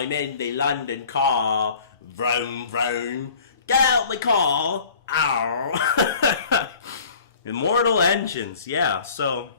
I'm in the London car. Vroom, vroom. Get out the car. Ow. Immortal Engines, yeah. So,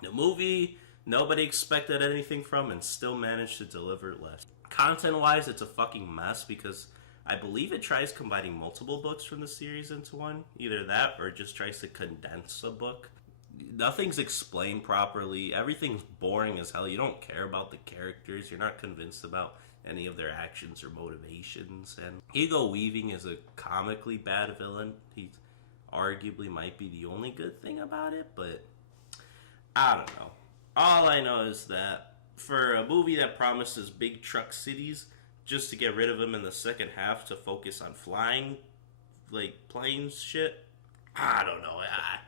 the movie nobody expected anything from and still managed to deliver less. Content-wise, it's a fucking mess because I believe it tries combining multiple books from the series into one. Either that or just tries to condense a book. Nothing's explained properly. Everything's boring as hell. You don't care about the characters. You're not convinced about any of their actions or motivations. And Hugo Weaving is a comically bad villain. He arguably might be the only good thing about it, but I don't know. All I know is that for a movie that promises big truck cities, just to get rid of them in the second half to focus on flying, like planes shit, I don't know. I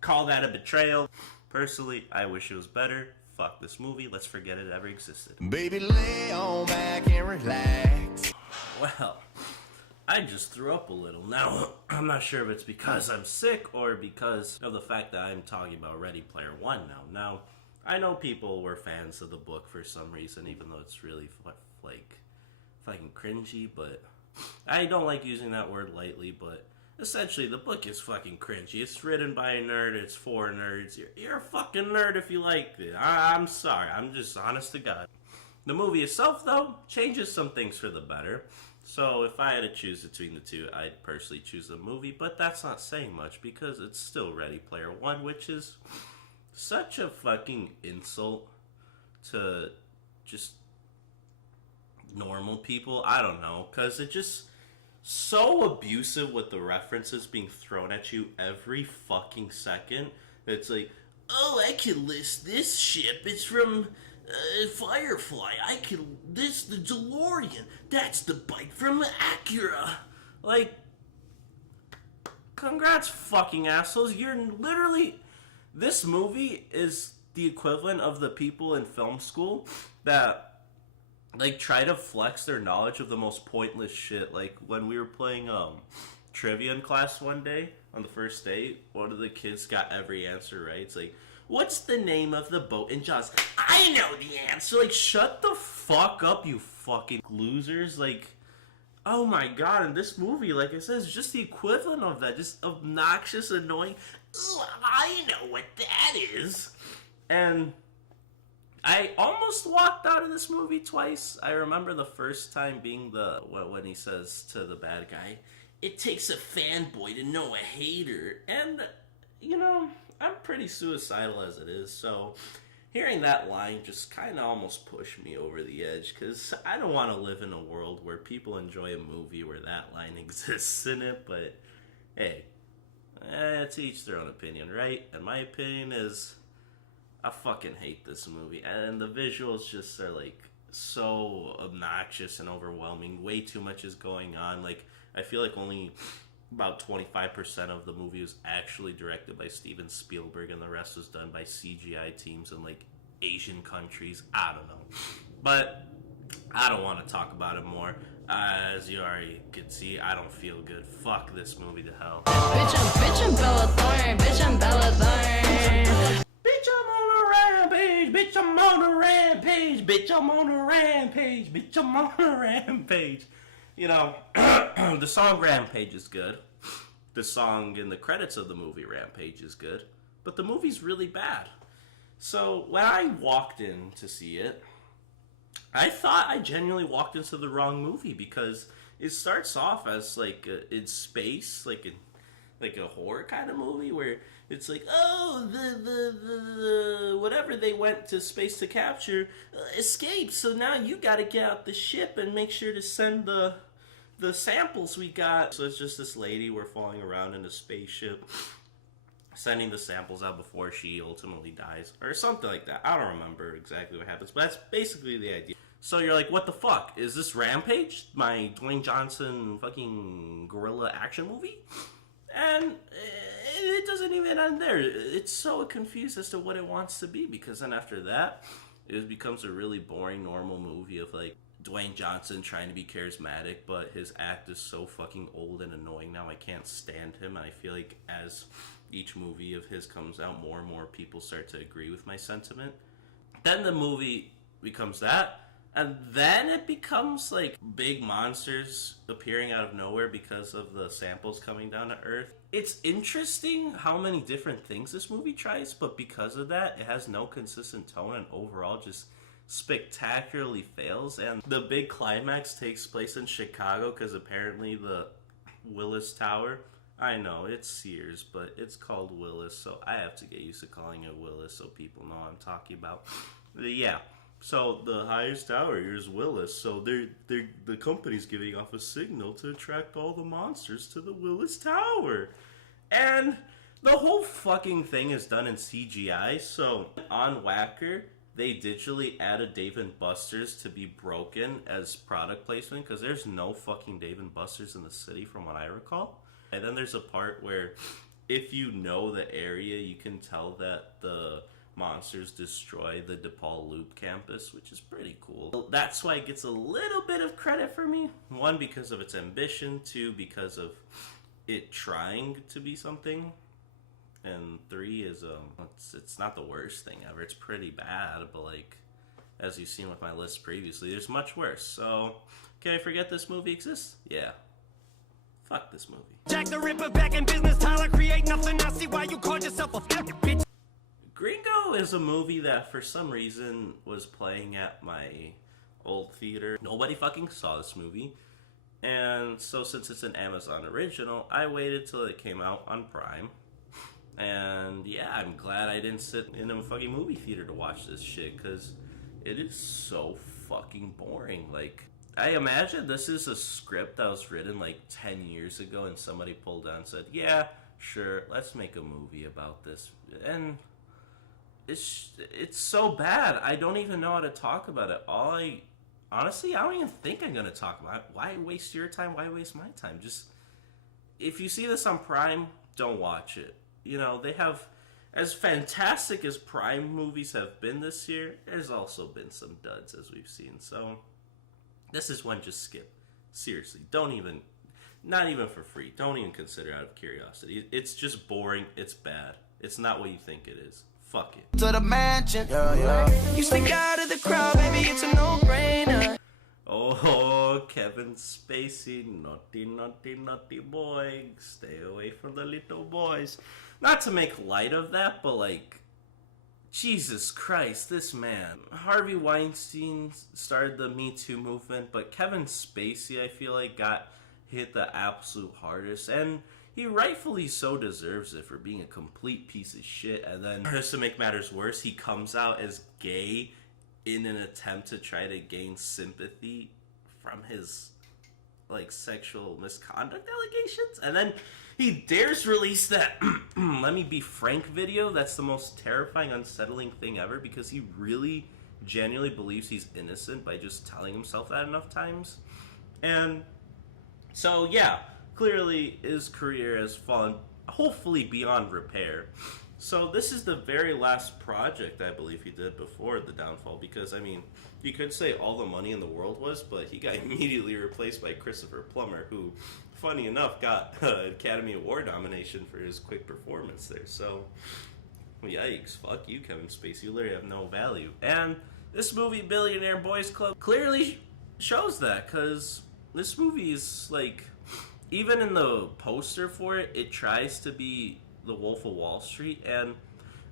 call that a betrayal. Personally, I wish it was better. Fuck this movie. Let's forget it ever existed. Baby, lay on back and relax. Well, I just threw up a little. Now, I'm not sure if it's because I'm sick or because of the fact that I'm talking about Ready Player One now. Now, I know people were fans of the book for some reason, even though it's really, like, fucking cringy, but I don't like using that word lightly, but essentially, the book is fucking cringy. It's written by a nerd. It's for nerds. You're a fucking nerd if you like it. I'm sorry. I'm just honest to God. The movie itself, though, changes some things for the better. So if I had to choose between the two, I'd personally choose the movie. But that's not saying much because it's still Ready Player One, which is such a fucking insult to just normal people. I don't know. Because it just so abusive with the references being thrown at you every fucking second. It's like, oh, I can list this ship. It's from Firefly. I can list the DeLorean. That's the bike from Acura. Like, congrats, fucking assholes. You're literally... This movie is the equivalent of the people in film school that, like, try to flex their knowledge of the most pointless shit. Like, when we were playing trivia in class one day, on the first day, one of the kids got every answer right. It's like, what's the name of the boat in Jaws? I know the answer. Like, shut the fuck up, you fucking losers. Like, oh my god, in this movie, like I said, it's just the equivalent of that. Just obnoxious, annoying, ooh, I know what that is. And I almost walked out of this movie twice. I remember the first time being when he says to the bad guy, it takes a fanboy to know a hater. And, you know, I'm pretty suicidal as it is, so hearing that line just kind of almost pushed me over the edge, because I don't want to live in a world where people enjoy a movie where that line exists in it, but hey, to each their own opinion, right? And my opinion is, I fucking hate this movie, and the visuals just are, like, so obnoxious and overwhelming. Way too much is going on. Like, I feel like only about 25% of the movie was actually directed by Steven Spielberg, and the rest was done by CGI teams in, like, Asian countries. I don't know. But I don't want to talk about it more. As you already could see, I don't feel good. Fuck this movie to hell. Bitch, I'm Bella Thorne. Bitch, I'm Bella Thorne. Bitch, I'm on a rampage. Bitch, I'm on a rampage. Bitch, I'm on a rampage. Bitch, I'm on a rampage. You know, the song Rampage is good. The song in the credits of the movie Rampage is good. But the movie's really bad. So, when I walked in to see it, I thought I genuinely walked into the wrong movie, because it starts off as, like, in space, like a horror kind of movie, where it's like, oh, the whatever they went to space to capture escaped, so now you gotta get out the ship and make sure to send the samples we got. So it's just this lady we're following around in a spaceship, sending the samples out before she ultimately dies, or something like that. I don't remember exactly what happens, but that's basically the idea. So you're like, what the fuck? Is this Rampage? My Dwayne Johnson fucking guerrilla action movie? And it doesn't even end there. It's so confused as to what it wants to be, because then after that, it becomes a really boring, normal movie of, like, Dwayne Johnson trying to be charismatic, but his act is so fucking old and annoying now, I can't stand him. And I feel like as each movie of his comes out, more and more people start to agree with my sentiment. Then the movie becomes that, And then it becomes like big monsters appearing out of nowhere because of the samples coming down to Earth. It's interesting how many different things this movie tries, but because of that, it has no consistent tone and overall just spectacularly fails. And the big climax takes place in Chicago because apparently the Willis Tower, I know it's Sears, but it's called Willis, so I have to get used to calling it Willis so people know what I'm talking about. Yeah. So the highest tower here is Willis. So the company's giving off a signal to attract all the monsters to the Willis Tower. And the whole fucking thing is done in CGI. So on Whacker, they digitally added Dave and Buster's to be broken as product placement because there's no fucking Dave and Buster's in the city from what I recall. And then there's a part where if you know the area, you can tell that the monsters destroy the DePaul Loop campus, which is pretty cool. That's why it gets a little bit of credit for me. One, because of its ambition. Two, because of it trying to be something. And three is, it's not the worst thing ever. It's pretty bad, but like, as you've seen with my list previously, there's much worse. So, can I forget this movie exists? Yeah. Fuck this movie. Jack the Ripper back in business, Tyler, create nothing. I see why you called yourself a bitch. Gringo is a movie that for some reason was playing at my old theater. Nobody fucking saw this movie. And so since it's an Amazon original, I waited till it came out on Prime. And yeah, I'm glad I didn't sit in a fucking movie theater to watch this shit, because it is so fucking boring. Like, I imagine this is a script that was written like 10 years ago and somebody pulled down and said, yeah, sure, let's make a movie about this. And it's so bad, I don't even know how to talk about it. Honestly, I don't even think I'm going to talk about it. Why waste your time? Why waste my time? Just, if you see this on Prime, don't watch it. You know, they have, as fantastic as Prime movies have been this year, there's also been some duds, as we've seen. So, this is one just skip. Seriously, not even for free. Don't even consider out of curiosity. It's just boring. It's bad. It's not what you think it is. Fuck it. To the mansion, yeah. You stick out of the crowd, baby, it's a no-brainer. Oh, Kevin Spacey, naughty, naughty, naughty boy. Stay away from the little boys. Not to make light of that, but like, Jesus Christ, this man. Harvey Weinstein started the Me Too movement, but Kevin Spacey, I feel like, got hit the absolute hardest. And he rightfully so deserves it for being a complete piece of shit. And then, just to make matters worse, he comes out as gay in an attempt to try to gain sympathy from his, like, sexual misconduct allegations. And then he dares release that let me be frank video. That's the most terrifying, unsettling thing ever, because he really genuinely believes he's innocent by just telling himself that enough times. And so, yeah, clearly his career has fallen, hopefully, beyond repair. So this is the very last project I believe he did before the downfall, because, I mean, you could say all the money in the world was, but he got immediately replaced by Christopher Plummer, who, funny enough, got an Academy Award nomination for his quick performance there. So, yikes, fuck you, Kevin Spacey, you literally have no value. And this movie, Billionaire Boys Club, clearly shows that, because this movie is, like, even in the poster for it, it tries to be The Wolf of Wall Street, and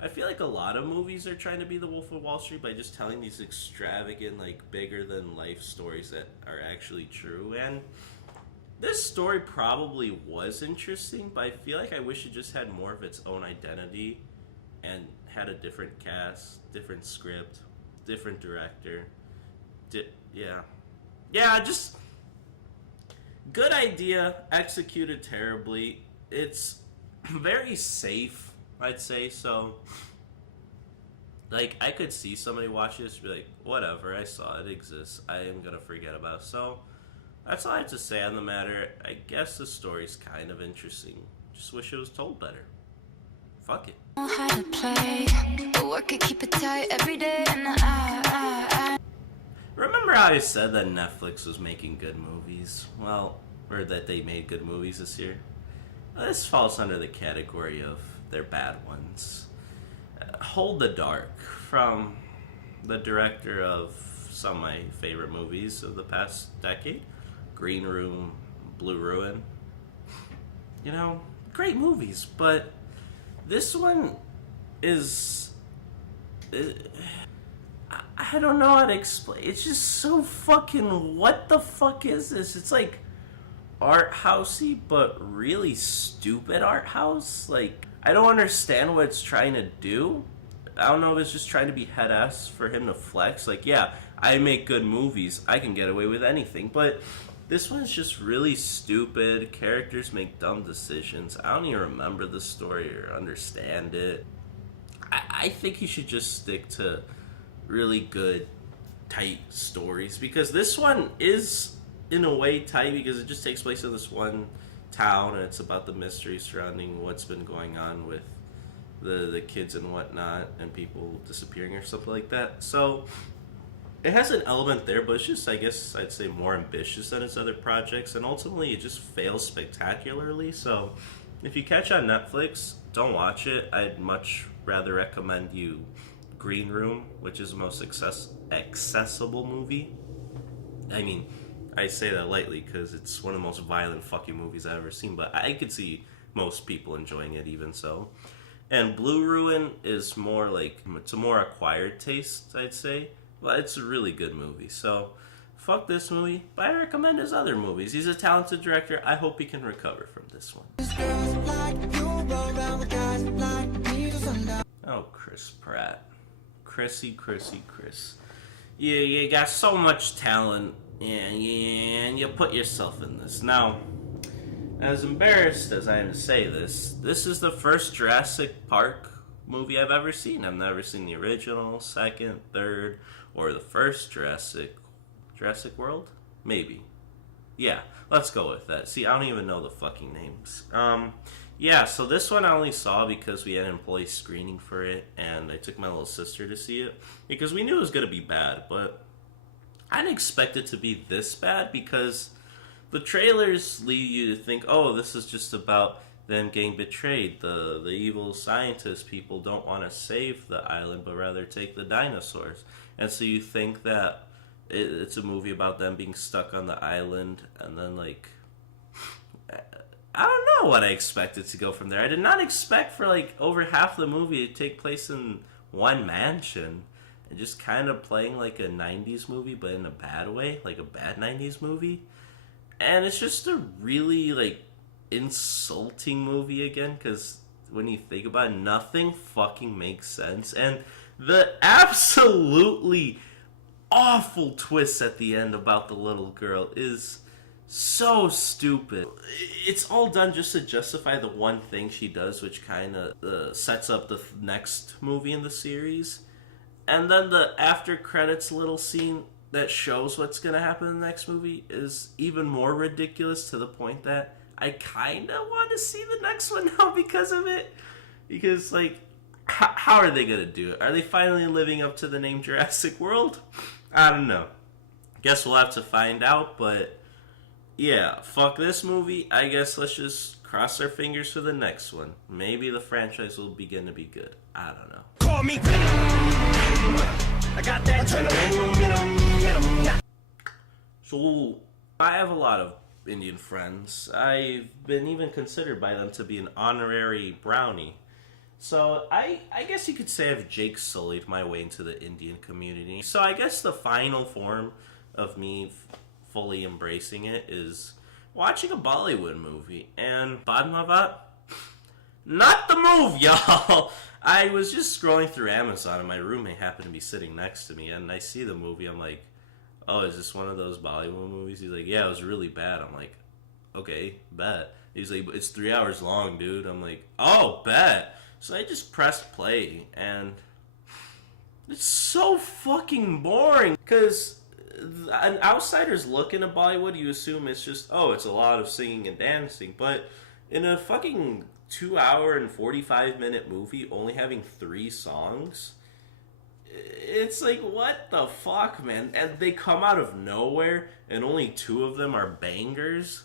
I feel like a lot of movies are trying to be The Wolf of Wall Street by just telling these extravagant, like, bigger than life stories that are actually true. And this story probably was interesting, but I feel like I wish it just had more of its own identity and had a different cast, different script, different director. Just good idea, executed terribly. It's very safe, I'd say. So, like, I could see somebody watch this and be like, whatever, I saw it exists, I am gonna forget about it. So that's all I have to say on the matter. I guess the story's kind of interesting, just wish it was told better. Fuck it. How to play, work it, keep it tight every day, and Remember how I said that Netflix was making good movies? Well, or that they made good movies this year? This falls under the category of their bad ones. Hold the Dark, from the director of some of my favorite movies of the past decade. Green Room, Blue Ruin. You know, great movies, but this one is... I don't know how to explain. It's just so fucking... What the fuck is this? It's like art housey, but really stupid art house. Like, I don't understand what it's trying to do. I don't know if it's just trying to be head ass for him to flex. Like, yeah, I make good movies. I can get away with anything. But this one's just really stupid. Characters make dumb decisions. I don't even remember the story or understand it. I think he should just stick to really good, tight stories. Because this one is, in a way, tight because it just takes place in this one town. And it's about the mystery surrounding what's been going on with the kids and whatnot, and people disappearing or something like that. So it has an element there, but it's just, I guess I'd say, more ambitious than its other projects, and ultimately it just fails spectacularly. So if you catch on Netflix, don't watch it. I'd much rather recommend you Green Room, which is the most accessible movie. I mean, I say that lightly because it's one of the most violent fucking movies I've ever seen, but I could see most people enjoying it even so. And Blue Ruin is more like, it's a more acquired taste, I'd say. But it's a really good movie. So, fuck this movie. But I recommend his other movies. He's a talented director. I hope he can recover from this one. Oh, Chris Pratt. Chris. You got so much talent. And you put yourself in this. Now, as embarrassed as I am to say this is the first Jurassic Park movie I've ever seen. I've never seen the original, second, third, or the first Jurassic World? Maybe. Yeah, let's go with that. See, I don't even know the fucking names. Yeah, so this one I only saw because we had an employee screening for it, and I took my little sister to see it, because we knew it was going to be bad, but I didn't expect it to be this bad, because the trailers lead you to think, oh, this is just about them getting betrayed. The evil scientist people don't want to save the island, but rather take the dinosaurs. And so you think that it's a movie about them being stuck on the island, and then, like, I don't know what I expected to go from there. I did not expect for, like, over half the movie to take place in one mansion, and just kind of playing like a 90s movie, but in a bad way, like a bad 90s movie. And it's just a really, like, insulting movie again, because when you think about it, nothing fucking makes sense. And the absolutely awful twist at the end about the little girl is so stupid. It's all done just to justify the one thing she does, which kind of sets up the next movie in the series. And then the after credits little scene that shows what's going to happen in the next movie is even more ridiculous, to the point that I kind of want to see the next one now because of it. Because, like, how are they going to do it? Are they finally living up to the name Jurassic World? I don't know. Guess we'll have to find out, but yeah, fuck this movie. I guess let's just cross our fingers for the next one. Maybe the franchise will begin to be good. I don't know. Call me I got that adrenaline. So, I have a lot of Indian friends. I've been even considered by them to be an honorary brownie. So, I guess you could say I've Jake Sullied my way into the Indian community. So, I guess the final form of me fully embracing it is watching a Bollywood movie. And Padmavat, not the move, y'all! I was just scrolling through Amazon, and my roommate happened to be sitting next to me, and I see the movie. I'm like, oh, is this one of those Bollywood movies? He's like, yeah, it was really bad. I'm like, okay, bet. He's like, it's 3 hours long, dude. I'm like, oh, bet. So I just pressed play, and it's so fucking boring. Because an outsider's look into Bollywood, you assume it's just, oh, it's a lot of singing and dancing. But in a fucking 2 hour and 45-minute movie only having 3 songs, it's like, what the fuck, man? And they come out of nowhere, and only 2 of them are bangers,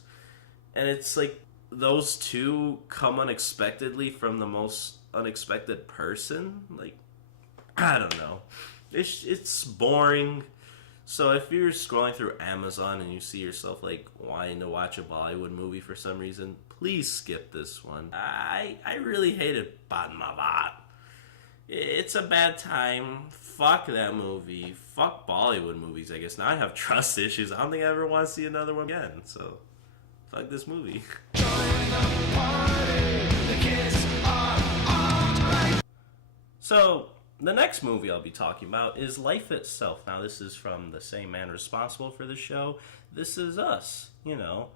and it's like those 2 come unexpectedly from the most unexpected person. Like, I don't know, it's boring. So if you're scrolling through Amazon and you see yourself like wanting to watch a Bollywood movie for some reason, please skip this one. I really hated Padmavat. It's a bad time. Fuck that movie. Fuck Bollywood movies, I guess. Now I have trust issues. I don't think I ever want to see another one again. So, fuck this movie. So, the next movie I'll be talking about is Life Itself. Now, this is from the same man responsible for the show. This is us, you know.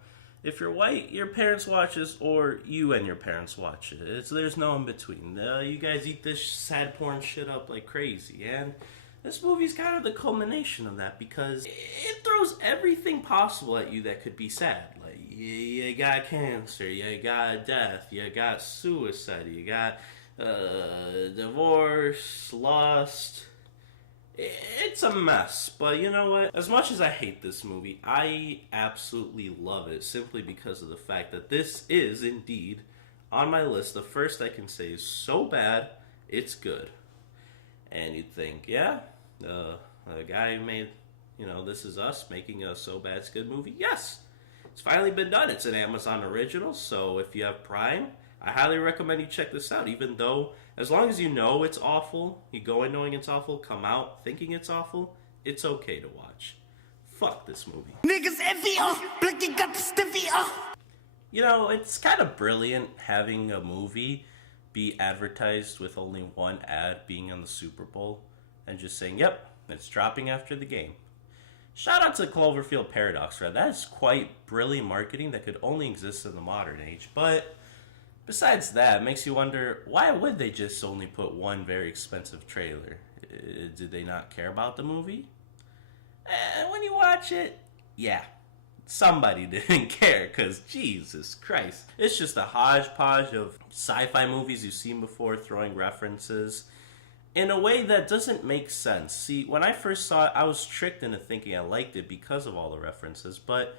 If you're white, your parents watch this, or you and your parents watch it. There's no in between. You guys eat this sad porn shit up like crazy, and this movie's kind of the culmination of that because it throws everything possible at you that could be sad. Like, you got cancer, you got death, you got suicide, you got divorce, lust. It's a mess, but you know what? As much as I hate this movie, I absolutely love it simply because of the fact that this is indeed on my list. The first I can say is so bad, it's good. And you'd think, yeah, the guy who made, This Is Us making a So Bad It's Good movie. Yes, it's finally been done. It's an Amazon original, so if you have Prime, I highly recommend you check this out, even though, as long as you know it's awful, you go in knowing it's awful, come out thinking it's awful, it's okay to watch. Fuck this movie. Niggas envy, blinking got the stiffy, It's kind of brilliant having a movie be advertised with only one ad being on the Super Bowl and just saying, yep, it's dropping after the game. Shout out to Cloverfield Paradox, right? That is quite brilliant marketing that could only exist in the modern age, but besides that, it makes you wonder, why would they just only put one very expensive trailer? Did they not care about the movie? And when you watch it, yeah, somebody didn't care, because Jesus Christ. It's just a hodgepodge of sci-fi movies you've seen before, throwing references in a way that doesn't make sense. See, when I first saw it, I was tricked into thinking I liked it because of all the references, but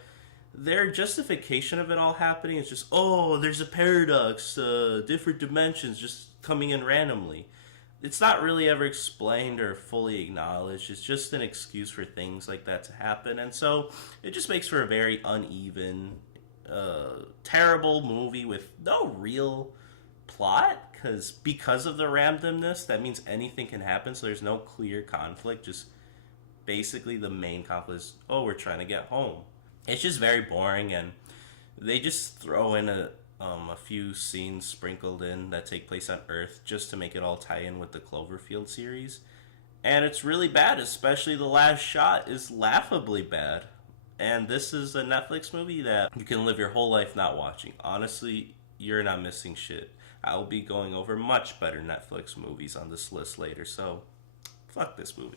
their justification of it all happening is just, there's a paradox, different dimensions just coming in randomly. It's not really ever explained or fully acknowledged. It's just an excuse for things like that to happen. And so it just makes for a very uneven, terrible movie with no real plot. Because of the randomness, that means anything can happen. So there's no clear conflict. Just basically the main conflict is, we're trying to get home. It's just very boring, and they just throw in a few scenes sprinkled in that take place on Earth just to make it all tie in with the Cloverfield series. And it's really bad, especially the last shot is laughably bad. And this is a Netflix movie that you can live your whole life not watching. Honestly, you're not missing shit. I'll be going over much better Netflix movies on this list later, so fuck this movie.